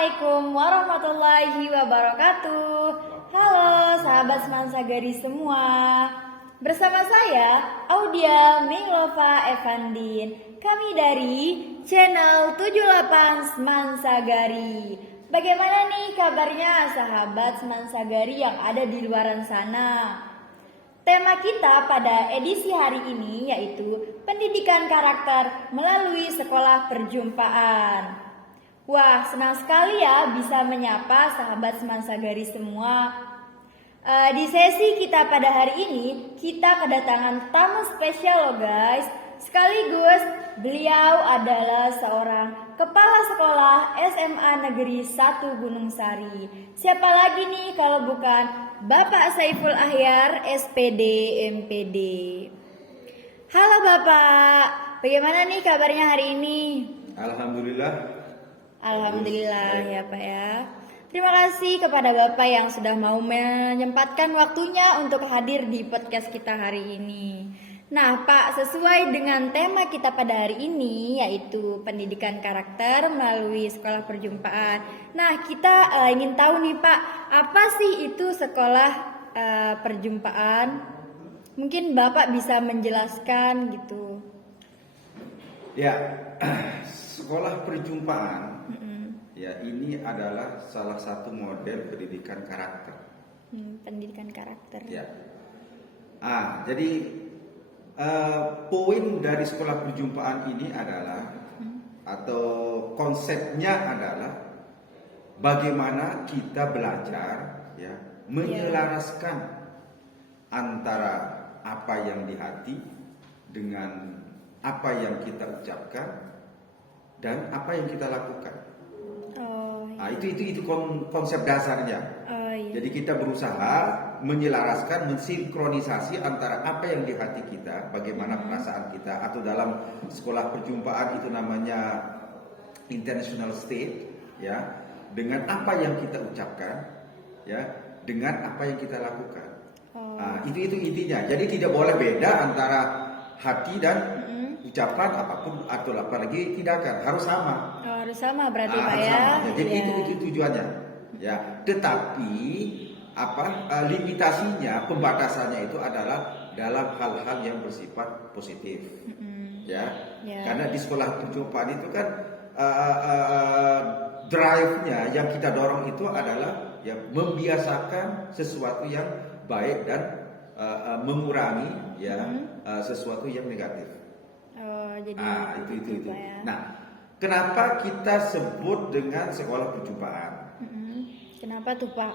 Assalamualaikum warahmatullahi wabarakatuh. Halo sahabat Semansagari semua. Bersama saya Audia Milova Evandin. Kami dari channel 78 Semansagari. Bagaimana nih kabarnya sahabat Semansagari yang ada di luaran sana? Tema kita pada edisi hari ini yaitu pendidikan karakter melalui sekolah perjumpaan. Wah, senang sekali ya bisa menyapa sahabat Semansagari semua. Di sesi kita pada hari ini, kita kedatangan tamu spesial loh guys. Sekaligus beliau adalah seorang kepala sekolah SMA Negeri 1 Gunung Sari. Siapa lagi nih kalau bukan Bapak Saiful Ahyar, SPD, MPD. Halo Bapak, bagaimana nih kabarnya hari ini? Alhamdulillah ya Pak ya. Terima kasih kepada Bapak yang sudah mau menyempatkan waktunya untuk hadir di podcast kita hari ini. Nah Pak, sesuai dengan tema kita pada hari ini yaitu pendidikan karakter melalui sekolah perjumpaan. Nah kita ingin tahu nih Pak, apa sih itu sekolah perjumpaan? Mungkin Bapak bisa menjelaskan gitu. Ya, sekolah perjumpaan ya ini adalah salah satu model pendidikan karakter. Pendidikan karakter. Ya. Jadi poin dari sekolah perjumpaan ini adalah atau konsepnya adalah bagaimana kita belajar ya menyelaraskan antara apa yang di hati dengan apa yang kita ucapkan dan apa yang kita lakukan. Itu konsep dasarnya. Jadi kita berusaha menyelaraskan, mensinkronisasi antara apa yang di hati kita, bagaimana perasaan kita, atau dalam sekolah perjumpaan itu namanya intentional state, ya, dengan apa yang kita ucapkan, ya, dengan apa yang kita lakukan. Itu intinya. Jadi tidak boleh beda antara hati dan ucapan apapun atau apalagi tindakan, harus sama. Harus sama berarti Pak harus ya. Sama. Jadi itu tujuannya. Ya, tetapi limitasinya, pembatasannya itu adalah dalam hal-hal yang bersifat positif. Ya. Karena di sekolah perjumpaan itu kan drive-nya yang kita dorong itu adalah ya membiasakan sesuatu yang baik dan mengurangi sesuatu yang negatif. Jadi itu. Ya. Nah, kenapa kita sebut dengan sekolah perjumpaan? Kenapa tuh Pak?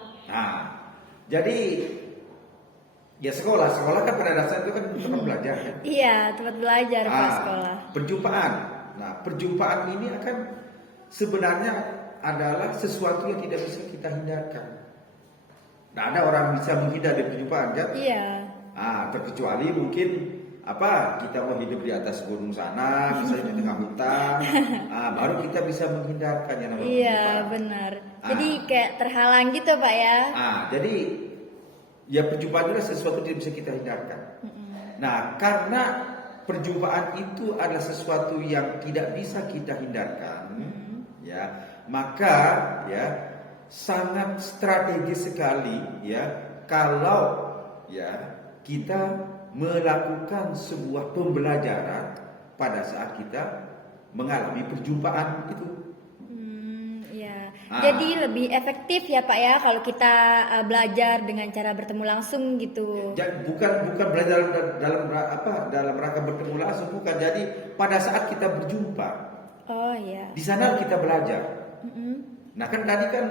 Jadi ya sekolah kan pada dasarnya itu kan tempat belajar kan? Iya, tempat belajar Pak sekolah. Perjumpaan. Nah, perjumpaan ini akan sebenarnya adalah sesuatu yang tidak bisa kita hindarkan. Nah, ada orang bisa menghindar dari perjumpaan kan? Iya. Terkecuali mungkin kita mau hidup di atas gunung sana, misalnya di tengah hutan, baru kita bisa menghindarkan yang namanya perjumpaan. Iya benar. Jadi kayak terhalang gitu Pak ya. Jadi ya perjumpaan itu sesuatu yang tidak bisa kita hindarkan. Nah, karena perjumpaan itu adalah sesuatu yang tidak bisa kita hindarkan, ya, maka ya sangat strategis sekali ya kalau ya kita melakukan sebuah pembelajaran pada saat kita mengalami perjumpaan itu. Jadi lebih efektif ya Pak ya kalau kita belajar dengan cara bertemu langsung gitu. Jadi bukan belajar dalam rangka bertemu langsung, bukan. Jadi pada saat kita berjumpa, di sana kita belajar. Nah kan tadi kan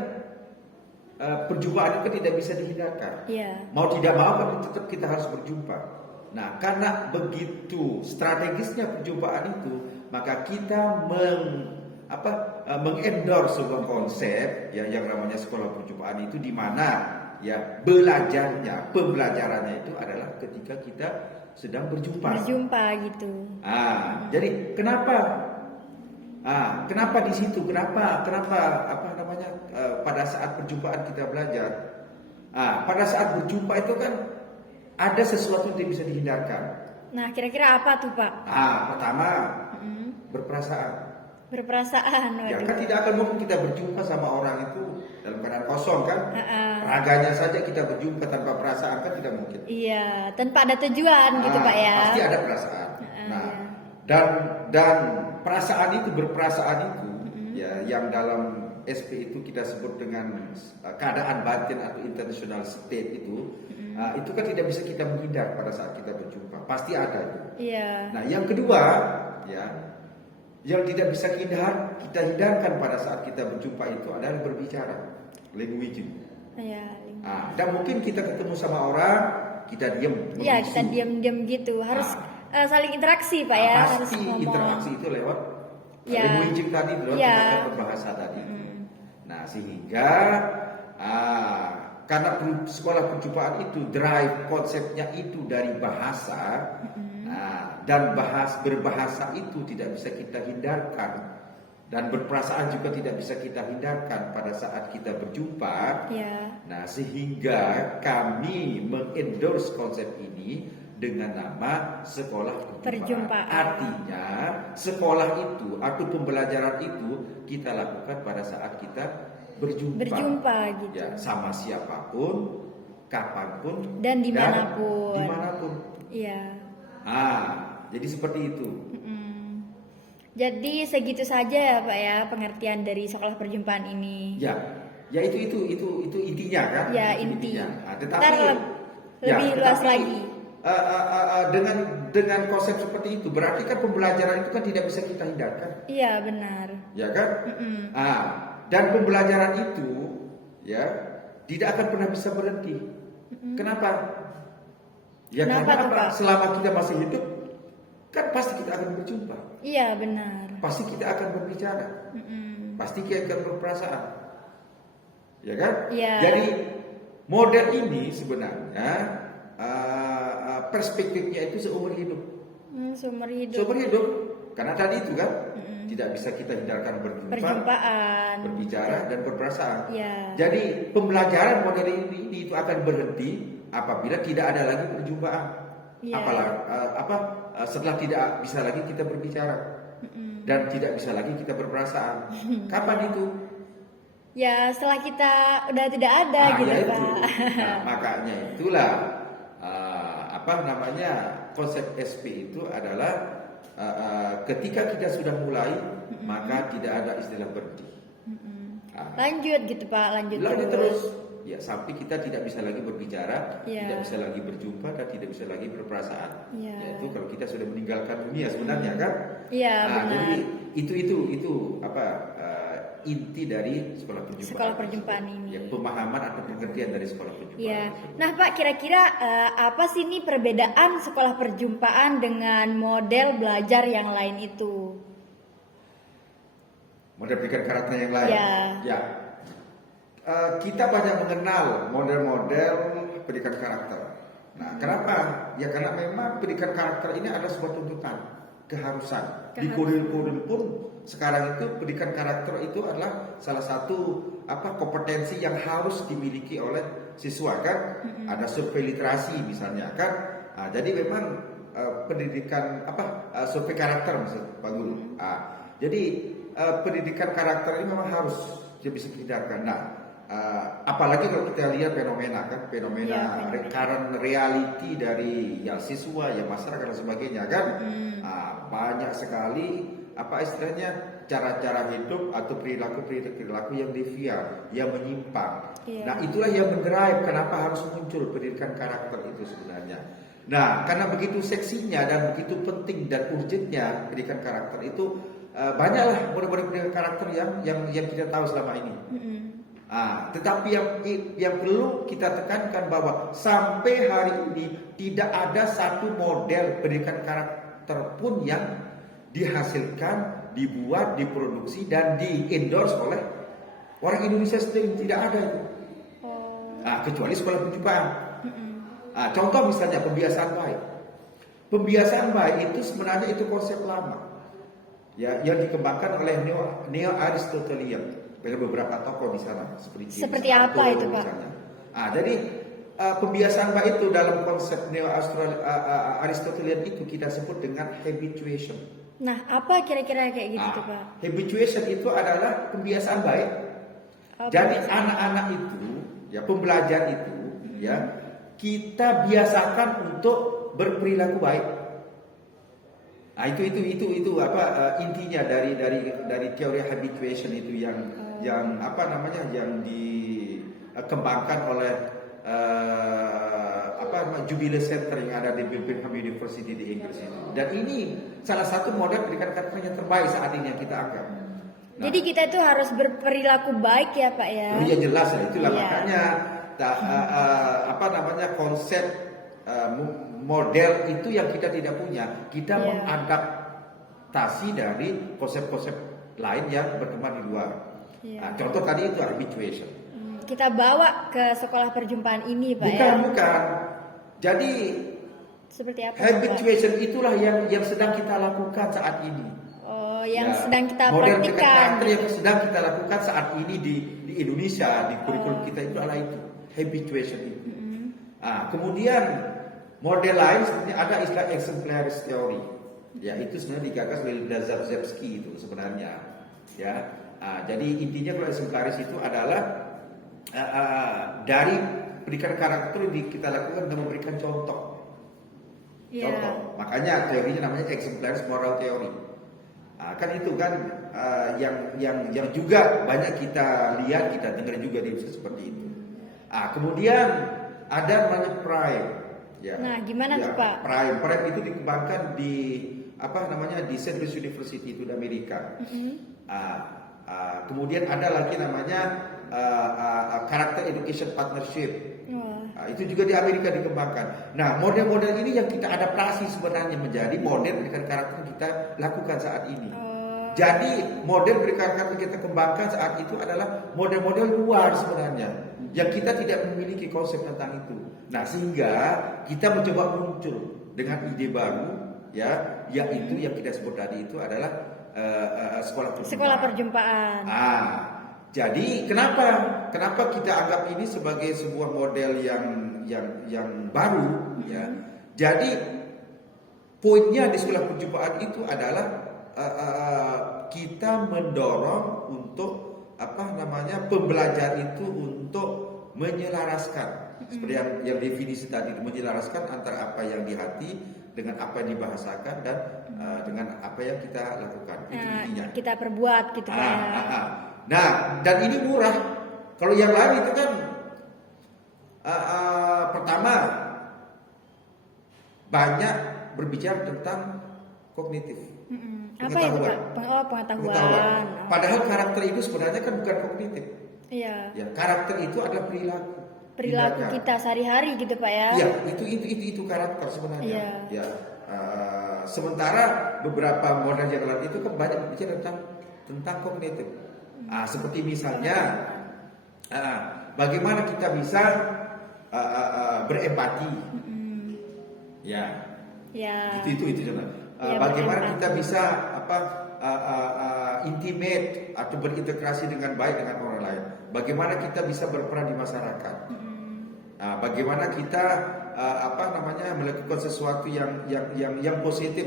perjumpaan itu tidak bisa dihindarkan. Mau tidak mau kan tetap kita harus berjumpa. Nah, karena begitu strategisnya perjumpaan itu, maka kita mengendorse sebuah konsep yang namanya sekolah perjumpaan itu, di mana ya pembelajarannya itu adalah ketika kita sedang berjumpa gitu. Jadi kenapa di situ? Kenapa pada saat perjumpaan kita belajar? Pada saat berjumpa itu kan ada sesuatu yang tidak bisa dihindarkan. Nah, kira-kira apa tuh Pak? Pertama, berperasaan. Berperasaan, Ya waduh. kan tidak akan mungkin kita berjumpa sama orang itu dalam keadaan kosong kan? Heeh. Raganya saja kita berjumpa tanpa perasaan kan tidak mungkin. Iya, tanpa ada tujuan gitu Pak ya. Pasti ada perasaan. Nah, iya. dan perasaan itu berperasaan itu ya yang dalam SP itu kita sebut dengan keadaan batin atau intentional state itu kan tidak bisa kita menghindar pada saat kita berjumpa. Pasti ada itu. Iya. Nah, yang kedua ya yang tidak bisa kita hindarkan pada saat kita berjumpa itu adalah berbicara, language. Iya. Dan mungkin kita ketemu sama orang, kita diam. Iya, kita diam-diam gitu. Harus saling interaksi Pak ya. Harus Pasti ngomong. interaksi itu lewat Ya. language tadi, lewat Ya. tindakan berbahasa tadi. Nah, sehingga karena sekolah perjumpaan itu drive konsepnya itu dari bahasa. Dan berbahasa itu tidak bisa kita hindarkan dan berperasaan juga tidak bisa kita hindarkan pada saat kita berjumpa. Ya. Nah, sehingga kami mengendorse konsep ini dengan nama sekolah perjumpaan. Artinya sekolah itu atau pembelajaran itu kita lakukan pada saat kita berjumpa gitu. Ya, sama siapapun, kapanpun dan dimanapun. Iya. Jadi seperti itu. Jadi segitu saja ya Pak ya pengertian dari sekolah perjumpaan ini. Ya itu intinya kan? Ya itu intinya. Tetapi lebih luas lagi. Dengan konsep seperti itu berarti kan pembelajaran itu kan tidak bisa kita hindarkan. Iya benar. Ya kan? Dan pembelajaran itu ya tidak akan pernah bisa berhenti. Kenapa? Ya Kenapa karena tuh, Pak? selama kita masih hidup kan pasti kita akan berjumpa. Iya benar. Pasti kita akan berbicara. Pasti kita akan berperasaan. Ya kan? Iya. Jadi model ini sebenarnya perspektifnya itu seumur hidup. Seumur hidup. Seumur hidup. Karena tadi itu kan tidak bisa kita hindarkan perjumpaan, berbicara dan berperasaan. Ya. Jadi pembelajaran model ini itu akan berhenti apabila tidak ada lagi perjumpaan. Ya. Setelah tidak bisa lagi kita berbicara dan tidak bisa lagi kita berperasaan. Kapan itu? Ya setelah kita udah tidak ada gitu ya Pak. Makanya itulah konsep SP itu adalah ketika kita sudah mulai maka tidak ada istilah berhenti. Lanjut gitu Pak, lanjut terus. Ya sampai kita tidak bisa lagi berbicara, Ya. tidak bisa lagi berjumpa dan tidak bisa lagi berperasaan. Ya. Yaitu kalau kita sudah meninggalkan dunia sebenarnya kan? Iya benar. Jadi itu inti dari sekolah perjumpaan. Sekolah perjumpaan ini. Ya, pemahaman atau pengertian dari sekolah perjumpaan. Ya. Nah Pak, kira-kira apa sih nih perbedaan sekolah perjumpaan dengan model belajar yang lain itu? Model pendidikan karakter yang lain. Ya. Kita banyak mengenal model-model pendidikan karakter. Nah, kenapa? Ya karena memang pendidikan karakter ini adalah sebuah tuntutan, keharusan. Di kuliah-kuliah pun sekarang itu pendidikan karakter itu adalah salah satu kompetensi yang harus dimiliki oleh siswa kan. Ada survei literasi misalnya kan. Jadi memang pendidikan survei karakter maksud Pak Guru. Jadi pendidikan karakter ini memang harus bisa dihindarkan. Nah, apalagi kalau kita lihat fenomena current reality dari siswa, masyarakat dan sebagainya kan. Banyak sekali istilahnya cara-cara hidup atau perilaku yang deviant, yang menyimpang. Nah, itulah yang mendrive kenapa harus muncul pendidikan karakter itu sebenarnya. Nah, karena begitu seksinya dan begitu penting dan urgentnya pendidikan karakter itu, banyaklah model-model pendidikan karakter yang kita tahu selama ini. Tetapi yang perlu kita tekankan bahwa sampai hari ini tidak ada satu model pendidikan karakter pun yang dihasilkan, dibuat, diproduksi dan di-endorse oleh orang Indonesia sendiri. Tidak ada itu. Kecuali sekolah perjumpaan. Contoh misalnya pembiasaan baik. Pembiasaan baik itu sebenarnya itu konsep lama, yang dikembangkan oleh neo-Aristotelian. Beberapa tokoh di sana seperti apa itu Pak? Misalnya. Jadi pembiasaan baik itu dalam konsep neo-Aristotelian itu kita sebut dengan habituation. Nah, apa kira-kira kayak gitu tuh Pak? Habituation itu adalah kebiasaan baik. Oh, Jadi kebiasaan. anak-anak itu, ya pembelajar itu, ya kita biasakan untuk berperilaku baik. Nah, itu apa intinya dari teori habituation itu yang apa namanya yang dikembangkan oleh Jubilee Center yang ada di Birmingham University di Inggris itu. Dan ini salah satu model pendidikan karakter yang terbaik saat ini yang kita anggap. Nah, Jadi kita itu harus berperilaku baik ya Pak ya? ya jelas ya, itulah Iya. makanya apa namanya konsep model itu yang kita tidak punya. Kita Iya. mengadaptasi dari konsep-konsep lain yang berkembang di luar. Iya. Nah, contoh tadi itu habituation. Kita bawa ke sekolah perjumpaan ini Pak Bukan, ya? bukan. Jadi Seperti apa Pak? habituation itulah yang sedang kita lakukan saat ini. Oh, yang Ya, sedang kita model praktikkan. karakter yang sedang kita lakukan saat ini di Indonesia, di kurikulum kita itu adalah itu habituation itu. Kemudian model lain sebenarnya ada istilah exemplaris theory. Ya, itu sebenarnya digagas oleh Lazarevsky itu sebenarnya. Ya, jadi intinya kalau exemplaris itu adalah dari pendidikan karakter kita lakukan dengan memberikan contoh. Iya. Contoh. Makanya teorinya namanya exemplaris moral theory. Kan itu kan yang juga banyak kita lihat, kita dengar juga di Indonesia seperti itu. Kemudian ada namanya prime. Ya. Nah, gimana tuh, Pak? Prime itu dikembangkan di apa namanya di St. Louis University itu di Amerika. Kemudian ada lagi namanya Character Education Partnership. Itu juga di Amerika dikembangkan. Nah, model-model ini yang kita adaptasi sebenarnya menjadi model pendidikan karakter yang kita lakukan saat ini. Jadi model pendidikan karakter yang kita kembangkan saat itu adalah model-model luar sebenarnya yang kita tidak memiliki konsep tentang itu. Nah, sehingga kita mencoba muncul dengan ide baru, ya, yaitu yang kita sebut tadi itu adalah sekolah perjumpaan. Sekolah perjumpaan. Jadi kenapa kita anggap ini sebagai sebuah model yang baru, ya? Jadi poinnya di sekolah perjumpaan itu adalah kita mendorong untuk apa namanya pembelajar itu untuk menyelaraskan seperti yang definisi tadi, menyelaraskan antara apa yang di hati dengan apa yang dibahasakan dan dengan apa yang kita lakukan. Itu intinya. Kita perbuat gitu Pak. Nah, dan ini murah. Kalau yang lain itu kan pertama banyak berbicara tentang kognitif. Apa itu Pak? Pengetahuan. Padahal karakter itu sebenarnya kan bukan kognitif. Iya. Ya, karakter itu adalah perilaku. Perilaku tindakan. kita sehari-hari gitu Pak ya. Iya, itu karakter sebenarnya. Iya. Ya. Sementara beberapa model yang lain itu kan banyak berbicara tentang kognitif. Seperti misalnya bagaimana kita bisa berempati. Ya. Itu contoh. Bagaimana kita bisa intimate atau berintegrasi dengan baik dengan orang lain. Bagaimana kita bisa berperan di masyarakat. Bagaimana kita melakukan sesuatu yang positif,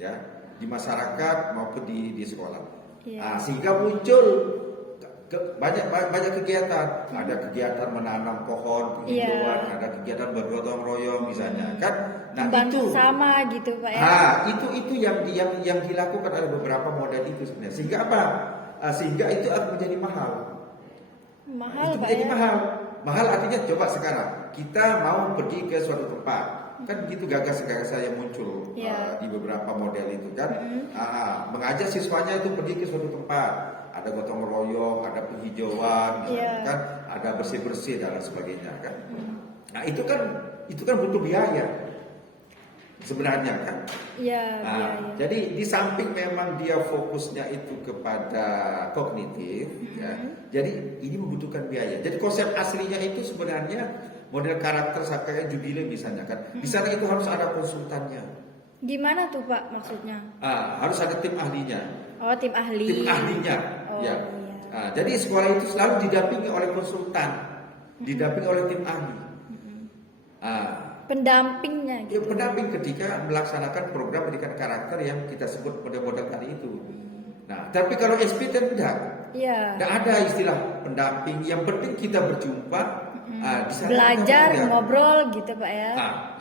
ya, di masyarakat maupun di sekolah. Sehingga muncul banyak kegiatan. Ada kegiatan menanam pohon penghijauan, ada kegiatan bergotong royong misalnya, kan. Nah, Bantu itu sama gitu Pak ya. Itu yang dilakukan oleh beberapa model itu sebenarnya. Sehingga apa? Sehingga itu akan menjadi mahal. Mahal Itu Pak menjadi ya. mahal. Mahal artinya coba sekarang kita mau pergi ke suatu tempat, kan begitu gagasan yang muncul di beberapa model itu kan. Mengajak siswanya itu pergi ke suatu tempat, ada gotong royong, ada penghijauan, misalnya, kan, ada bersih-bersih dan lain sebagainya kan. Nah, itu kan butuh biaya sebenarnya kan. Jadi di samping memang dia fokusnya itu kepada kognitif, ya, jadi ini membutuhkan biaya. Jadi konsep aslinya itu sebenarnya model karakter kayak Jubilee misalnya kan. Di sana itu harus ada konsultannya. Gimana tuh Pak maksudnya? Harus ada tim ahlinya. Oh, tim ahli. Tim ahlinya, ya. Jadi sekolah itu selalu didampingi oleh konsultan, didampingi oleh tim ahli. Pendampingnya Ya, gitu. pendamping ketika melaksanakan program pendidikan karakter yang kita sebut model-model tadi itu. Nah, tapi kalau SP tidak Iya. ada istilah pendamping. Yang penting kita berjumpa, di sana kita Belajar, belajar. ngobrol gitu Pak ya.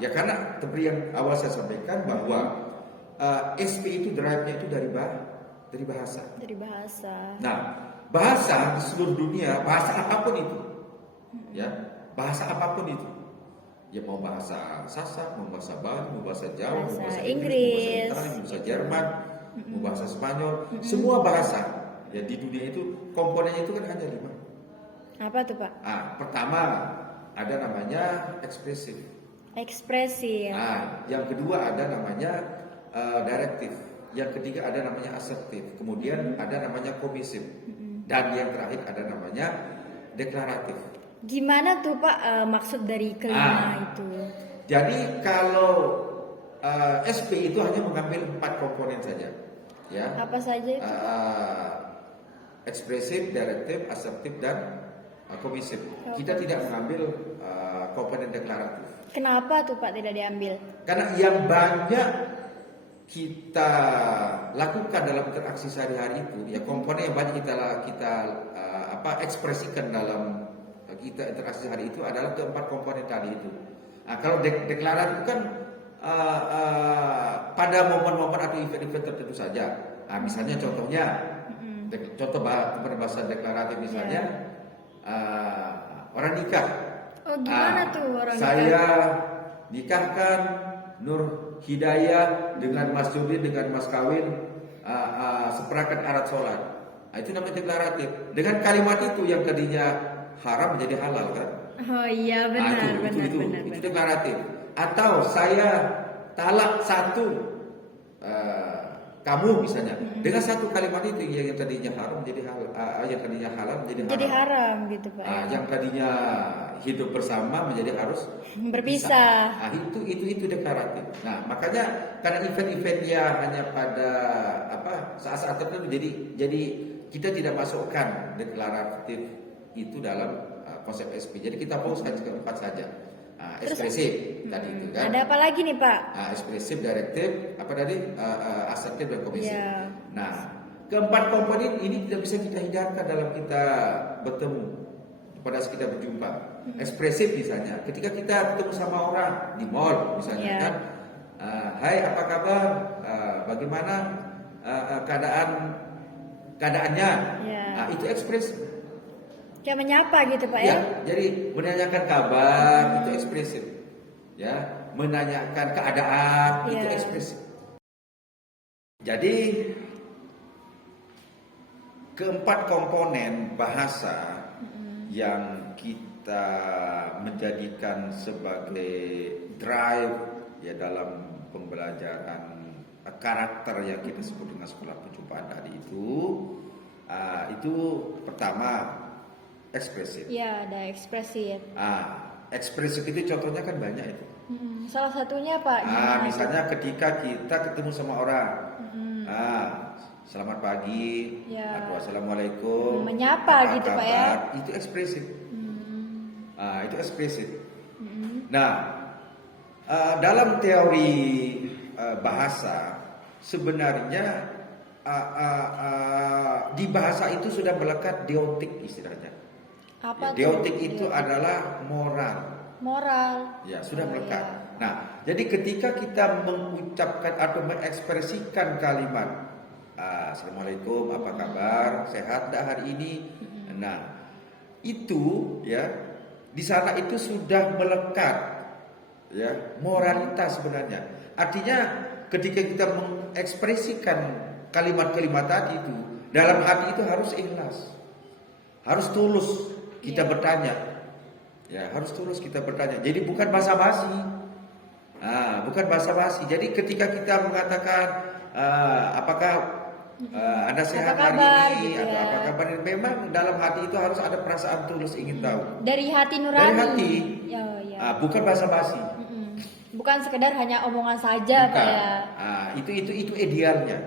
Ya karena seperti yang awal saya sampaikan bahwa SP itu drive-nya itu dari bahasa. Dari bahasa. Nah, bahasa di seluruh dunia, bahasa apapun itu, ya, bahasa apapun itu, ya mau bahasa Sasak, mau bahasa Bali, mau bahasa Jawa, mau Bahasa bahasa Inggris, mau bahasa Itali, mau bahasa Jerman, mau bahasa Spanyol, semua bahasa. Ya di dunia itu komponennya itu kan hanya 5. Apa tuh Pak? Pertama ada namanya ekspresif. Ekspresi. Yang kedua ada namanya direktif. Yang ketiga ada namanya asertif. Kemudian ada namanya komisif. Dan yang terakhir ada namanya deklaratif. Gimana tuh Pak maksud dari kelima itu? Jadi kalau SP itu hanya mengambil 4 komponen saja, ya. Apa saja itu? Ekspresif, direktif, asertif, dan komisif. Kita tidak mengambil komponen deklaratif. Kenapa tuh Pak tidak diambil? Karena yang banyak kita lakukan dalam interaksi sehari-hari itu, ya komponen yang banyak kita ekspresikan dalam kita interaksi hari itu adalah keempat komponen tadi itu. Kalau deklaratif kan pada momen-momen atau event-event tertentu saja. Misalnya contohnya, contoh bahasa deklaratif misalnya orang nikah. Oh gimana tuh orang Saya nikahkan Nur Hidayah dengan Mas Judin dengan Mas Kawin seperangkat alat sholat. Itu namanya deklaratif. Dengan kalimat itu yang tadinya haram menjadi halal kan? Oh iya benar, Itu benar. deklaratif. Atau saya talak satu kamu misalnya dengan satu kalimat itu yang tadinya haram menjadi halal, yang tadinya halal menjadi haram. Jadi haram gitu Pak. Yang tadinya hidup bersama menjadi harus Berpisah. Itu deklaratif. Nah makanya karena event-eventnya hanya pada saat-saat tertentu, jadi kita tidak masukkan deklaratif itu dalam konsep SP. Jadi kita fokuskan ke 4 saja. Ekspresif tadi itu kan. Ada apa lagi nih Pak? Ekspresif, direktif, asertif dan komisif. Iya. Nah, keempat komponen ini tidak bisa kita hindarkan dalam kita bertemu pada saat kita berjumpa. Ekspresif misalnya, ketika kita ketemu sama orang di mall misalnya kan, hai apa kabar, bagaimana keadaannya, itu ekspresif. Kayak menyapa gitu Pak ya? Jadi menanyakan kabar itu ekspresif, ya, menanyakan keadaan itu ekspresif. Jadi keempat komponen bahasa yang kita menjadikan sebagai drive ya dalam pembelajaran karakter yang kita sebut dengan sekolah perjumpaan tadi itu pertama ekspresif. Iya, ada ekspresi ya. Ekspresif itu contohnya kan banyak itu. Salah satunya Pak. Misalnya ketika kita ketemu sama orang, selamat pagi, atau assalamualaikum, menyapa gitu Pak ya. Itu ekspresif. Itu ekspresif. Nah, dalam teori bahasa sebenarnya di bahasa itu sudah melekat deotik istilahnya. Deotik itu adalah moral. Ya, sudah melekat. Nah, jadi ketika kita mengucapkan atau mengekspresikan kalimat assalamualaikum, apa kabar, sehat dah hari ini. Nah, itu ya di sana itu sudah melekat ya moralitas sebenarnya. Artinya ketika kita mengekspresikan kalimat-kalimat tadi itu dalam hati itu harus ikhlas, harus tulus kita bertanya, ya harus tulus kita bertanya. Jadi bukan basa-basi, bukan basa-basi. Jadi ketika kita mengatakan apakah Anda sehat hari ini gitu atau apa kabar, memang dalam hati itu harus ada perasaan tulus ingin tahu. Dari hati nurani. Dari hati, bukan basa-basi. Bukan sekedar hanya omongan saja Pak ya. Itu idealnya.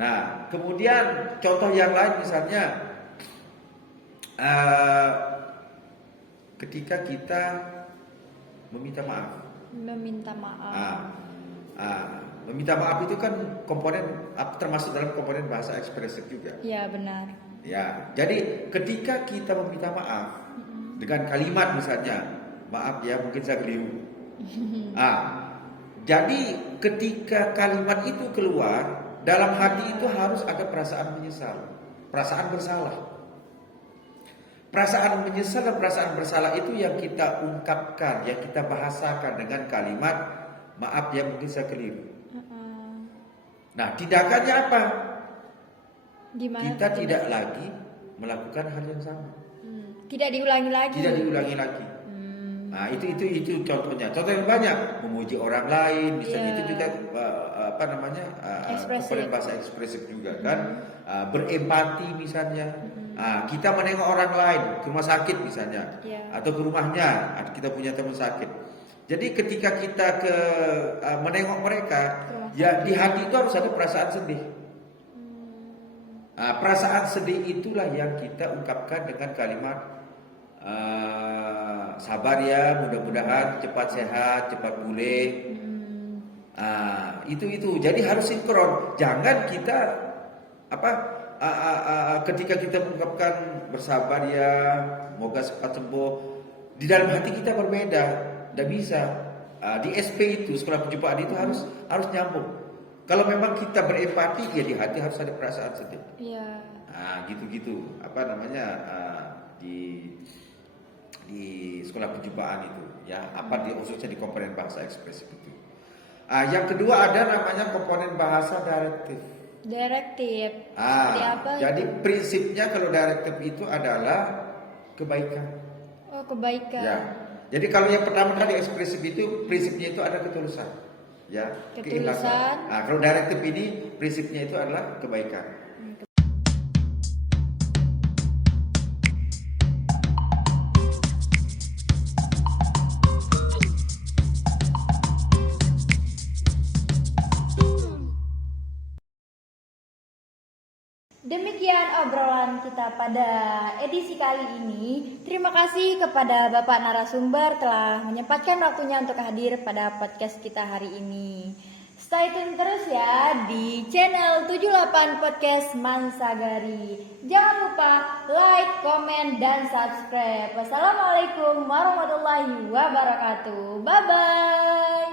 Nah, kemudian contoh yang lain misalnya ketika kita meminta maaf. Meminta maaf. Meminta maaf itu kan komponen termasuk dalam komponen bahasa ekspresif juga. Ya benar. Ya, jadi ketika kita meminta maaf dengan kalimat misalnya, maaf ya mungkin saya keliru. Jadi ketika kalimat itu keluar, dalam hati itu harus ada perasaan menyesal, perasaan bersalah. Perasaan menyesal dan perasaan bersalah itu yang kita ungkapkan, yang kita bahasakan dengan kalimat maaf ya mungkin saya keliru. Nah, tindakannya apa? Gimana? Kita tidak lagi melakukan hal yang sama. Tidak diulangi lagi. Tidak diulangi lagi. Nah, itu contohnya. Contoh yang banyak, memuji orang lain, misalnya itu juga komponen bahasa ekspresif juga kan. Berempati misalnya. Kita menengok orang lain ke rumah sakit misalnya, atau ke rumahnya, kita punya teman sakit. Jadi ketika kita menengok mereka, ya di hati itu harus ada perasaan sedih. Perasaan sedih itulah yang kita ungkapkan dengan kalimat sabar ya, mudah-mudahan cepat sehat, cepat pulih. Itu. Jadi harus sinkron. Jangan kita ketika kita mengungkapkan bersabar ya, semoga cepat sembuh, di dalam hati kita berbeda, tidak bisa. Di SP itu sekolah perjumpaan itu harus nyambung. Kalau memang kita berempati, ya di hati harus ada perasaan sedih. Iya. Gitu. Di sekolah perjumpaan itu, ya khususnya di komponen bahasa ekspresif itu. Yang kedua ada namanya komponen bahasa direktif. Seperti apa? Jadi prinsipnya kalau direktif itu adalah kebaikan. Oh, kebaikan. Ya. Jadi kalau yang pertama tadi ekspresif itu prinsipnya itu ada ketulusan. Ya, keikhlasan. Kalau direktif ini prinsipnya itu adalah kebaikan. Demikian obrolan kita pada edisi kali ini. Terima kasih kepada Bapak narasumber telah menyempatkan waktunya untuk hadir pada podcast kita hari ini. Stay tune terus ya di channel 78 Podcast Mansagari. Jangan lupa like, komen, dan subscribe. Wassalamualaikum warahmatullahi wabarakatuh. Bye-bye.